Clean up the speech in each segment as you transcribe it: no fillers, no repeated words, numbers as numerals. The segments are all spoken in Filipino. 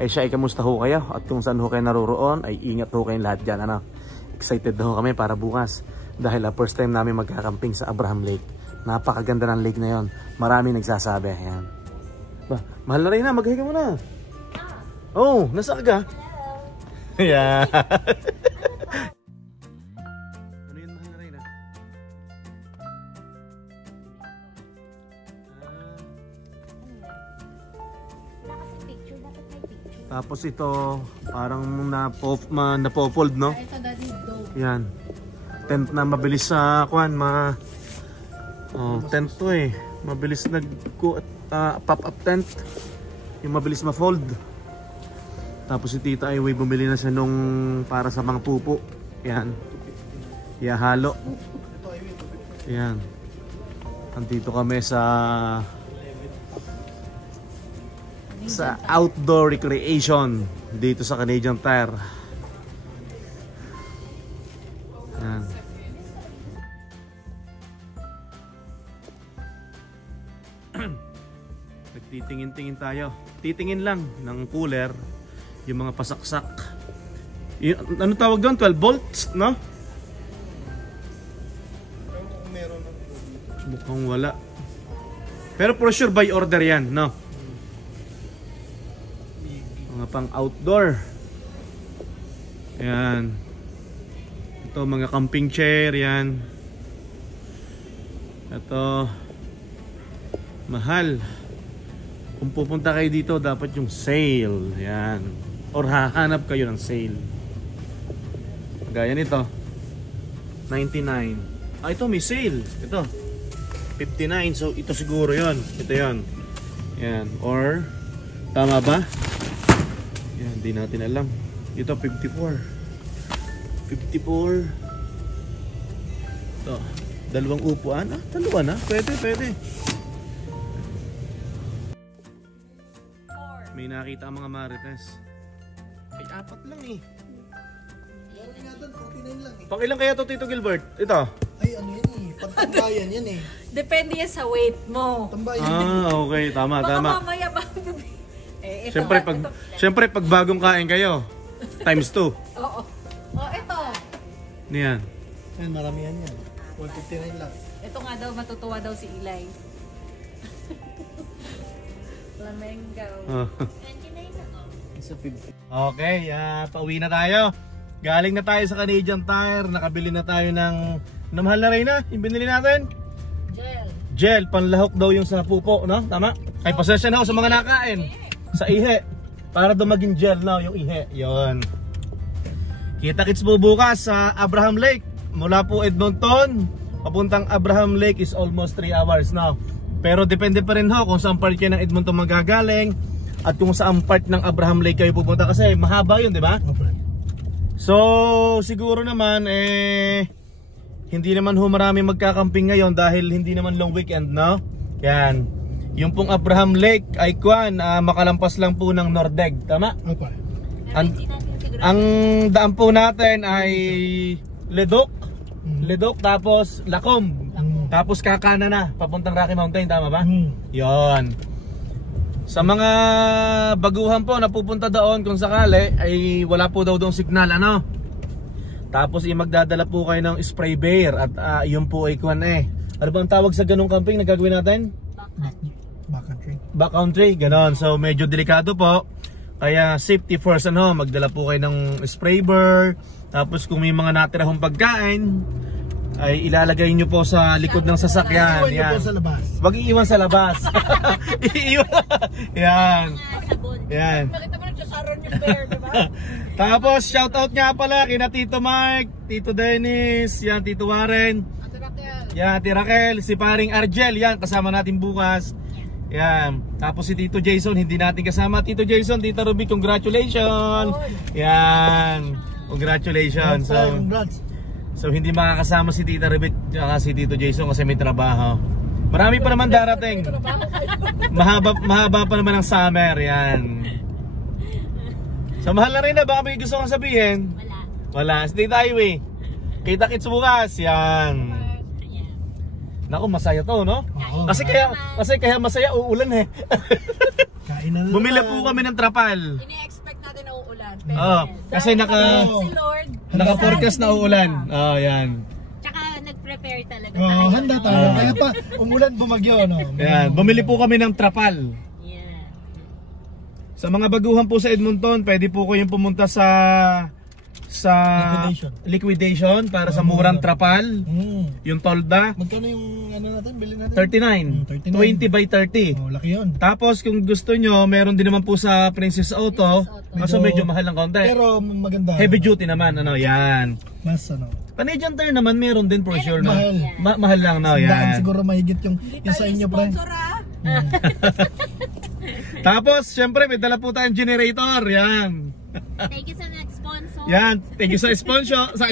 Eh siya ay kamusta ho kayo? At kung saan ho kayo naroroon ay ingat ho kayong lahat dyan. Ano? Excited ho kami para bukas. Dahil first time namin magkakamping sa Abraham Lake. Napakaganda ng lake na yon. Marami nagsasabi. Ayan. Ba, mahal na rin na. Maghiga mo na. Oh, nasa ka? Yeah. Ano yun, mahal na rin na? Tapos ito, parang napofold, no? Ito, daddy, dog. Yan. Tent na mabilis sa kuan, tent to eh. Mabilis pop-up tent. Yung mabilis ma-fold. Tapos si Tita Aiway bumili na siya nung para sa mga pupo. Yan. Ihahalo. Yan. Andito kami sa outdoor recreation dito sa Canadian Tire. Yan. Nagtitingin-tingin tayo. Titingin lang ng cooler yung mga pasaksak. Ano tawag doon? 12 volts, no? Mukhang wala. Pero for sure by order yan, no? Mga pang outdoor. Yan. Ito mga camping chair, yan. Ito mahal. Kung pupunta kayo dito dapat yung sale, yan. Or hahanap kayo ng sale. Gaya nito 99. Ah, ito may sale. Ito 59. So ito siguro yon. Ito yon. Yan. Or tama ba? Yan, hindi natin alam. Ito 54. 54. Ito, dalawang upuan. Ah, dalawa na. Pwede. May nakita ang mga marites. Ay, 4 lang eh. Meron nga doon, 49 lang eh. Pang ilang kaya to, Tito Gilbert? Ito? Ay, ano yan eh. Pagtambayan yan eh. Depende yan sa weight mo. Tambayan. Ah, okay. Tama. Baka mamaya ba? Siyempre, pag bagong kain kayo, times 2. Oo. Oh, ito. Ano yan? Yan, maramihan yan. 159 lang. Ito nga daw, matutuwa daw si Eli. Flamengo. Oh. 29 lang. Isa 50. Okay, pauwi na tayo. Galing na tayo sa Canadian Tire. Nakabili na tayo ng namahal na rin na. Yung binili natin? Gel. Panlahok daw yung sa pupo, no? Tama? Ay, pasensya na ako sa mga nakain. Sa ihe. Para daw maging gel na yung ihe. Yun. Kita-kits po bukas sa Abraham Lake. Mula po Edmonton, papuntang Abraham Lake is almost 3 hours now. Pero depende pa rin ho kung saan part kayo ng Edmonton magagaling at kung saan part ng Abraham Lake kayo pupunta kasi mahaba yun, di ba? So siguro naman hindi naman ho marami magkakamping ngayon dahil hindi naman long weekend, no? Yan. Yung pong Abraham Lake ay makalampas lang po ng Nordeg, tama? Okay. Ang daan po natin ay Leduc tapos Lacombe. Tapos kakana na, papuntang Rocky Mountain, tama ba? Yon. Sa mga baguhan po na pupunta doon kung sakali, ay wala po daw doong signal, ano? Tapos magdadala po kayo ng spray bear at yun po ay ano ba ang tawag sa ganong camping na gagawin natin? Backcountry, ganon. So medyo delikado po. Kaya safety first, magdala po kayo ng spray bear. Tapos kung may mga natirahong pagkain, ay ilalagay nyo po sa likod ng sasakyan. Iiwan nyo po sa labas. Wag iiwan sa labas. Yan. Yan. Makita mo nagsasaron yung bear, diba? Tapos shoutout nga pala kina Tito Mike, Tito Dennis, yan, Tito Warren, yan, Ate Raquel, si paring Argel, yan, kasama natin bukas. Yan. Tapos si Tito Jason, hindi natin kasama. Tito Jason, Tita Ruby, congratulations. Yan. Congratulations. So hindi makakasama si Tita Rebit at si Tito Jason kasi may trabaho. Marami pa naman darating. Mahaba pa naman ang summer. Yan. So mahal na rin na. Baka may gusto kang sabihin? Wala. Si Tita Aiway. Kita-kits bukas. Yan. Naku, masaya to, no? Oo, Kasi kaya masaya, uulan eh. Kainan na Bumili naman. po kami ng trapal. Ini-expect natin na uulan. Oo, kasi si Lord. naka-forecast na uulan. Oh, yan. Tsaka nag-prepare talaga Oo, handa tayo. Oo. Kaya pa, umulan bumagyo, no? Yan, bumili po kami ng trapal. Yeah. Sa mga baguhan po sa Edmonton, pwede po kayong pumunta sa liquidation para sa murang trapal. Yung tolda, Magkano yung ano natin, bilhin natin? 39. 20 by 30. Oh, laki yun. Tapos kung gusto nyo, meron din naman po sa Princess Auto. Kaso medyo mahal ng konti. Pero maganda. Heavy duty naman, ano, yan. Mas ano. Canadian Tire naman meron din for sure, no? Mahal. Mahal lang, no? Sandaan Yan. siguro mahigit yung sa inyo, pre. Tapos, syempre, may dala po tayong generator. Yan. Thank you sa next sponsor. Yan. Thank you sa sponsor. Sa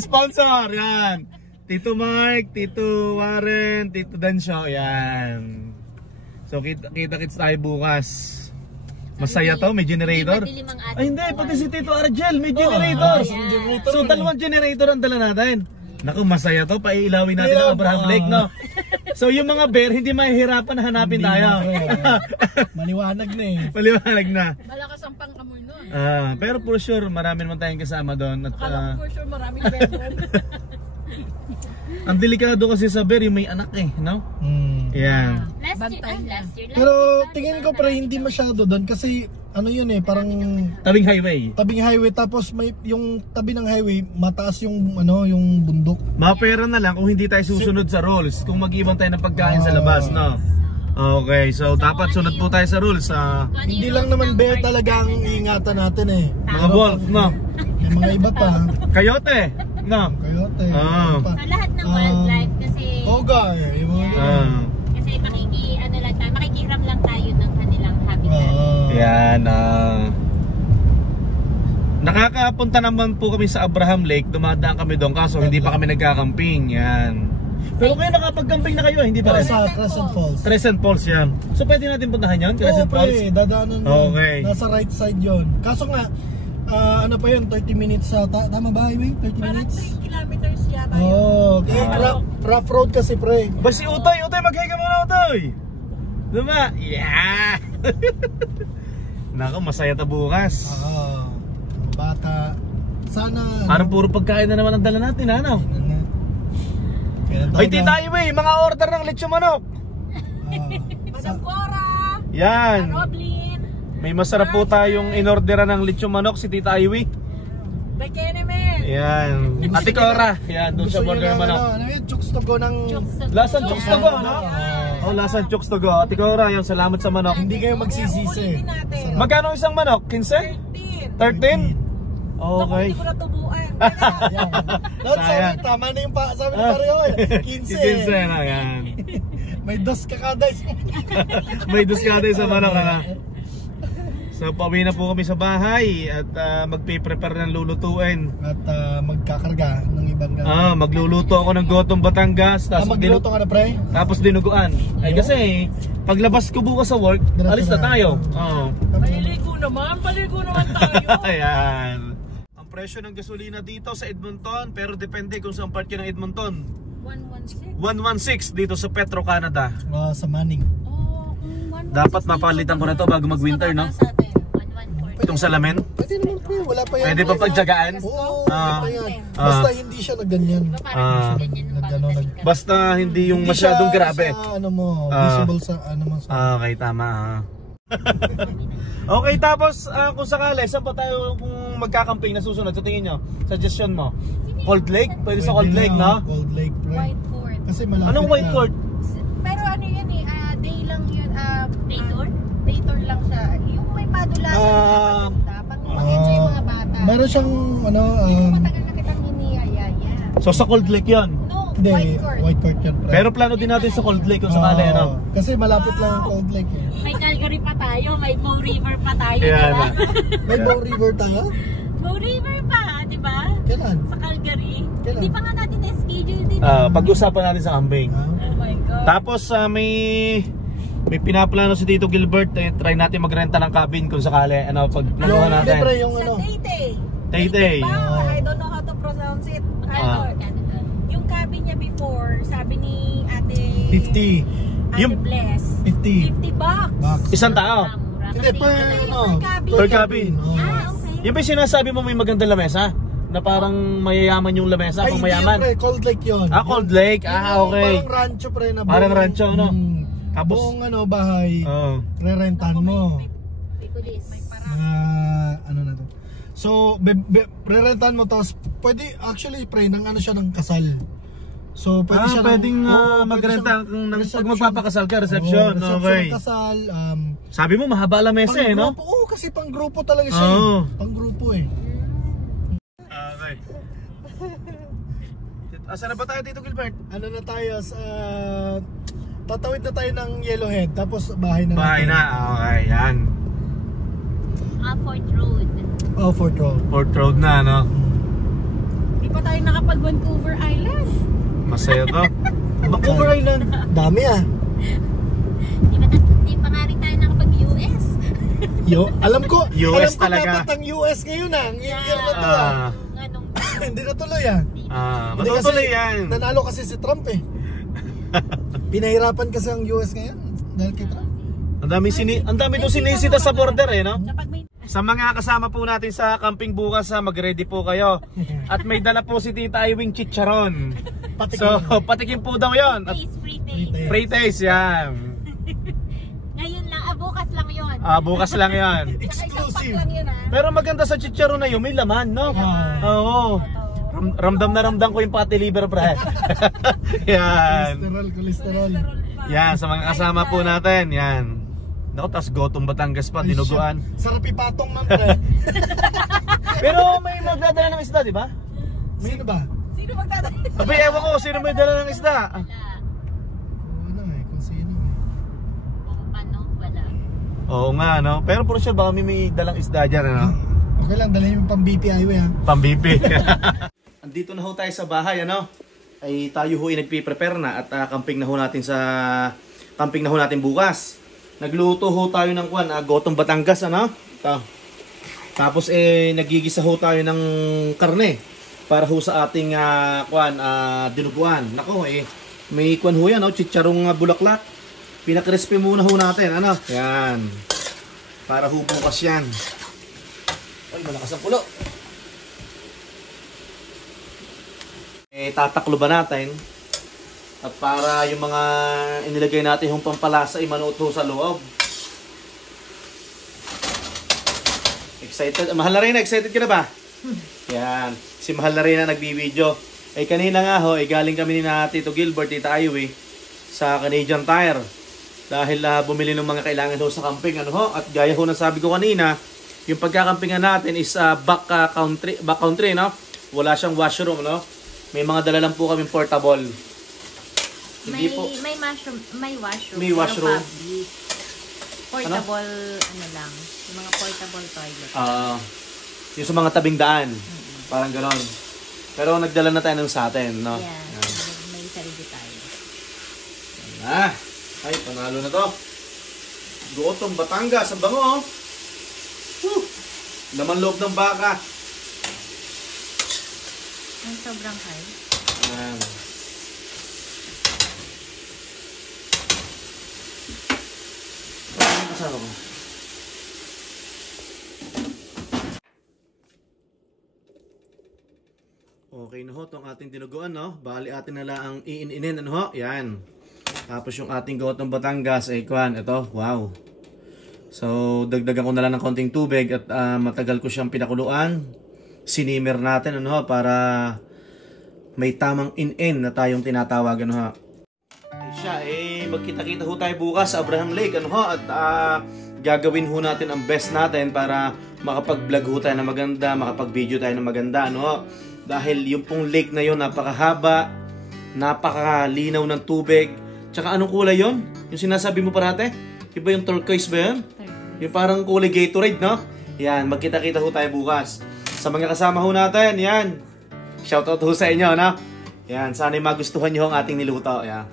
sponsor. Yan. Tito Mark, Tito Warren, Tito Dansyo. Yan. So, kita-kits tayo bukas. Masaya to, may generator. Ay hindi, pati si Tito Argel, may generator. So, dalawang generator ang dala natin. Naku, masaya to, paiilawin natin ang Abraham Lake, no? So, yung mga bear, hindi mahihirapan na hanapin tayo. Maliwanag na eh. Paliwanag na. Malakas ang pang-amoy nun. Pero for sure, marami naman tayong kasama doon. At, Alam ko for sure maraming bedroom. ang delikado kasi sa bear, yung may anak eh, no? Yan. Last year. Pero tingin ko pre, hindi masyado doon kasi ano yun eh, parang Tabing highway. tabing highway tapos may yung tabi ng highway mataas yung ano, yung bundok. Mapera na lang kung hindi tayo susunod sa rules. Kung mag-iwan tayo ng pagkain sa labas, no? Okay, so dapat sunod po tayo sa rules. Hindi lang naman bear talaga ang ingatan natin eh. Mga wolf, no? May mga iba pa. Coyote, no? Coyote. Ah. iba pa. Sa lahat ng wildlife kasi Ogar, yung mga kasi makikiram lang tayo ng kanilang habitat. Yan, nakakapunta naman po kami sa Abraham Lake. Dumadaan kami doon kaso hindi pa kami nagkakamping. Yan. Pero kayo nakapag-camping na kayo, hindi pa rin? sa Crescent Falls. Crescent Falls yan. So pwede natin puntahan yun? Crescent Oo, Falls? pre, dadaanan yun. Okay. Nasa right side yun. Kaso nga, ano pa yun, 30 minutes sa, tama ba highway? 30 minutes? 3 kilometers yata yun. Oo, rough road kasi pre. Ba si Utoy, maghiga muna Utoy! Duma! Yeah! Nako, masaya ta bukas. Bata. Sana. Parang puro pagkain na naman ang dala natin, ano? Ay, Tita Iwi, mga order ng lechon manok. Madam Cora! Yan. Roblin! May masarap po tayong inorderan ng lechon manok si Tita Iwi. Bekenemen! Yan. Ate Cora. Yan, doon sa burger ng manok. Ano yun? Chooks to go ng... Lasan chooks to go, no? Oh, lasan chooks to go. Ate Cora, yan, salamat sa manok. Hindi kayo magsisisi. natin. Magkano isang manok? 15? 13? Okay. Hindi ko natubuan. Sayang. Tama na yung sabi ni pareho eh. 15. 15 na, yan. May dos ka kada. May duskada sa manok, ano? So, pauwi na po kami sa bahay at magpe-prepare ng lulutuin. At magkakarga ng ibang Magluluto ako ng gotong Batangas. magluto ka na pre? Tapos dinuguan. Ay kasi, paglabas ko bukas sa work, alis na tayo. Paliligo naman tayo. Ayan. Ang presyo ng gasolina dito sa Edmonton, pero depende kung saan part ng Edmonton. 116. 116 dito sa Petro Canada. Sa Manning. Dapat mapalitan ko na to bago mag-winter, no? Itong salamin? Pwede naman pre, wala pa yan. Pwede pa pagtsagaan? Oo, basta hindi siya nagganyan. Basta hindi yung masyadong grabe. Sa ano mo, visible sa ano mo. Okay, tama. Okay, tapos kung sakali, saan pa tayo kung magkakamping na susunod? Sa tingin nyo? Suggestion mo? Cold Lake? Pwede sa Cold Lake, no? Cold Lake, pre. White Fort. Kasi malapit Anong White Fort? Pero ano yun eh, day lang yun. Day tour? Day tour lang siya. Yung may padulasan na pag mag-enjoy yung mga bata. Meron siyang ano, yung matagal na kitang hiniyayaya. So sa Cold Lake yun? No, hindi, White Court. yan, pre. Pero plano din natin sa Cold Lake kung sakali, ano? Kasi malapit lang ang Cold Lake eh. May Calgary pa tayo, may Bow River pa tayo, Yan. diba? May Bow River tayo? Bow River pa, diba? Kailan? Sa Calgary. Kailan? Hindi pa nga natin na-schedule din. Pag-usapan natin sa camping. Oh my God. Tapos may pinaplano si Tito Gilbert, try natin magrenta ng cabin kung sakali, ano, pag nakuha natin. Pre, yung Sa ano. Taytay. Taytay. I don't know how to pronounce it. Yung cabin niya before before, sabi ni Ate 50. Ate Yung- Bless, 50. 50 bucks. Box. Isang tao. Hindi, per, ano, Per cabin. Oh. Ah, okay. Yung ba yung sinasabi mo may magandang lamesa? Na parang mayayaman yung lamesa Ay, kung hindi mayaman? yun, pre. Cold Lake yun. Ah, Cold Lake. Ah, Yung okay. Parang rancho, pre. Na Parang rancho, no? Tapos- Buong ano, bahay. Oh. Re-rentan mo. May pulis. May para. Mga, ano na to. So, re-rentan mo, tapos pwede, actually, pre, ng ano siya, ng kasal. So, pwede siya pwedeng pwede magrenta siyang pag reception. magpapakasal ka, reception. Oo, Okay. ng kasal. Sabi mo mahaba lamesa eh, no? Oo, kasi pang grupo talaga siya. Oo. Pang grupo eh. Okay. Asa na ba tayo dito, Gilbert? Ano na tayo sa... tatawid na tayo ng Yellowhead, tapos bahay na Bahay natin. na. Okay, yan. Fort Road. Oh, Fort Road. Fort Road na, no? Di pa tayo nakapag Vancouver Island. Masaya to. Vancouver Island. Dami ah. Di pa nga rin tayo nakapag US. Alam ko US alam ko talaga. dapat ang US ngayon ah. Ngayon year na to ah. Ah, Anong Hindi na tuloy ah. Hindi matutuloy kasi yan. Nanalo kasi si Trump eh. Pinahirapan kasi ang US ngayon dahil kay Trump. Ang dami daw sinisita sa border eh, no? kapag may Sa mga kasama po natin sa camping bukas, mag-ready po kayo. At may dala po si Tita Iwing chicharon. So, patikim po daw yon. At free taste. free taste yan. Ngayon lang, bukas lang yun. Bukas lang yan. Saka isang pack Exclusive. lang yun ah. Pero maganda sa chicharon na yun, may laman, no? Oo. Ramdam na ramdam ko yung fatty liver, pre. Yan. Cholesterol. Yan, sa mga kasama po natin, yan. Naku, tas Gotong Batangas pa, dinuguan. Sarap ipatong man pre. Pero may magdadala ng isda, di ba? Sino ba? Sino magdadala? Abay, ewan ko sino may dala ng isda. Ano eh, kung sino eh. Kung paano, wala. Oo nga, no? Pero for sure, baka may dalang isda dyan, ano? Okay lang, dalhin yung pang BP highway ha. Pambipi. Andito na ho tayo sa bahay, ano? Ay tayo ho ay nagpi-prepare na at camping na ho natin bukas. Nagluto ho tayo ng Gotong Batangas, ano? Ito. Tapos nagigisa ho tayo ng karne para ho sa ating dinuguan. Nako, may ho yan, no? Chicharong bulaklak. Pinakrispy muna ho natin, ano? Yan. Para ho bukas yan. Ay, malakas ang kulo. Tataklo ba natin? At para yung mga inilagay natin yung pampalasa ay manuot ho sa loob. Excited? Mahal na rin, excited ka na ba? Yan. Si Mahal na rin na nagbibideo. Kanina nga ho, galing kami ni na Tito Gilbert, Tita Iwi sa Canadian Tire. Dahil bumili ng mga kailangan ho sa camping. Ano ho? At gaya ho na sabi ko kanina, yung pagkakampingan natin is back country, no? Wala siyang washroom, no? May mga dala lang po kami portable. Hindi po. May washroom. May washroom. Portable, ano lang. Yung mga portable toilet. Yung sa mga tabing daan. Parang ganon. Pero nagdala na tayo ng sa atin, no? Yeah. Yan. May sarili tayo. Ay, panalo na to. Gotong Batangas, ang bango, oh. Whew. Laman loob ng baka. Ang sobrang high. Yan. Ano kasama ko? Okay na ho, itong ating dinuguan, no? Bali atin na lang ang iin-inin, ano ho? Yan. Tapos yung ating Gotong Batangas, ito, wow. So, dagdagan ko na lang ng konting tubig at matagal ko siyang pinakuluan. Sinimmer natin, ano ho, para may tamang in-in na tayong tinatawag, ano ho. Ay siya, magkita-kita ho tayo bukas sa Abraham Lake, ano ho, at gagawin ho natin ang best natin para makapag-vlog ho tayo na maganda, makapag-video tayo na maganda, ano ho. Dahil yung pong lake na yon napakahaba, napakalinaw ng tubig. Tsaka anong kulay yon? Yung sinasabi mo parate? Iba yung turquoise ba yun? Yung parang kulay Gatorade, no? Yan, magkita-kita ho tayo bukas. Sa mga kasama ho natin, yan. Shoutout ho sa inyo, no? Yan, sana'y magustuhan nyo ang ating niluto. Yan.